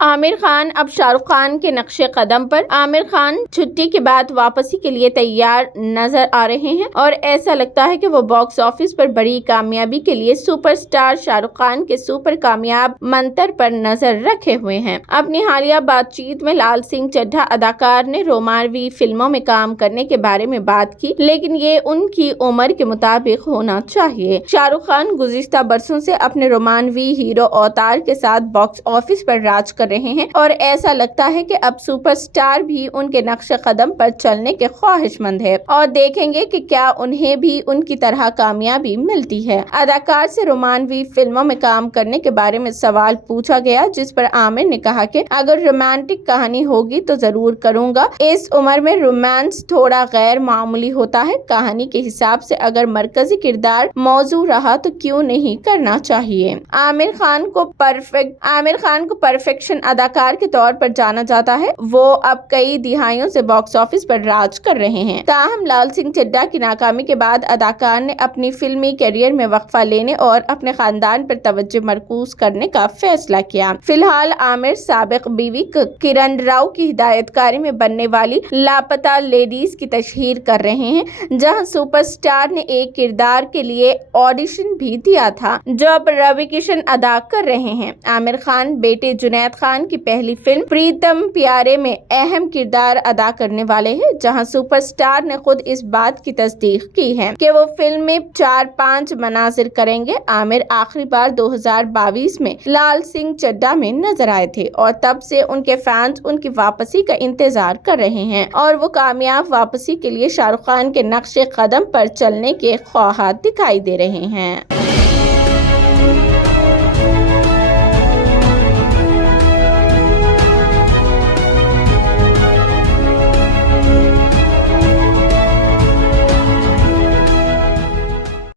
आमिर खान अब शाहरुख खान के नक्शे कदम पर। आमिर खान छुट्टी के बाद वापसी के लिए तैयार नजर आ रहे हैं और ऐसा लगता है कि वो बॉक्स ऑफिस पर बड़ी कामयाबी के लिए सुपरस्टार शाहरुख खान के सुपर कामयाब मंत्र पर नजर रखे हुए हैं। अपनी हालिया बातचीत में लाल सिंह चड्ढा अदाकार ने रोमानवी फिल्मों में काम करने के बारे में बात की, लेकिन ये उनकी उम्र के मुताबिक होना चाहिए। शाहरुख खान गुज़िश्ता बरसों से अपने रोमानवी हीरो अवतार के साथ बॉक्स ऑफिस पर राज कर रहे हैं और ऐसा लगता है कि अब सुपरस्टार भी उनके नक्शे कदम पर चलने के ख्वाहिशमंद है और देखेंगे कि क्या उन्हें भी उनकी तरह कामयाबी मिलती है। अदाकार से रोमानवी फिल्मों में काम करने के बारे में सवाल पूछा गया, जिस पर आमिर ने कहा कि अगर रोमांटिक कहानी होगी तो जरूर करूंगा। इस उम्र में रोमांस थोड़ा गैर मामूली होता है। कहानी के हिसाब से अगर मरकजी किरदार मौजू रहा तो क्यों नहीं करना चाहिए। आमिर खान को परफेक्शन अदाकार के तौर पर जाना जाता है। वो अब कई दिहाइयों से बॉक्स ऑफिस पर राज कर रहे हैं। ताहम लाल सिंह चड्ढा की नाकामी के बाद अदाकार ने अपनी फिल्मी करियर में वक्फा लेने और अपने खानदान पर तवज्जो मरकूज करने का फैसला किया। फिलहाल आमिर साबिक बीवी किरण राव की हिदायतकारी में बनने वाली लापता लेडीज की तशहीर कर रहे हैं, जहां सुपरस्टार ने एक किरदार के लिए ऑडिशन भी दिया था, जो अब रवि किशन अदा कर रहे हैं। आमिर खान बेटे जुनैद खान की पहली फिल्म प्रीतम प्यारे में अहम किरदार अदा करने वाले हैं, जहां सुपरस्टार ने खुद इस बात की तस्दीक की है कि वो फिल्म में 4-5 मनाजिर करेंगे। आमिर आखिरी बार 2022 में लाल सिंह चड्ढा में नजर आए थे और तब से उनके फैंस उनकी वापसी का इंतजार कर रहे हैं और वो कामयाब वापसी के लिए शाहरुख खान के नक्शे कदम पर चलने के ख्वाहात दिखाई दे रहे हैं।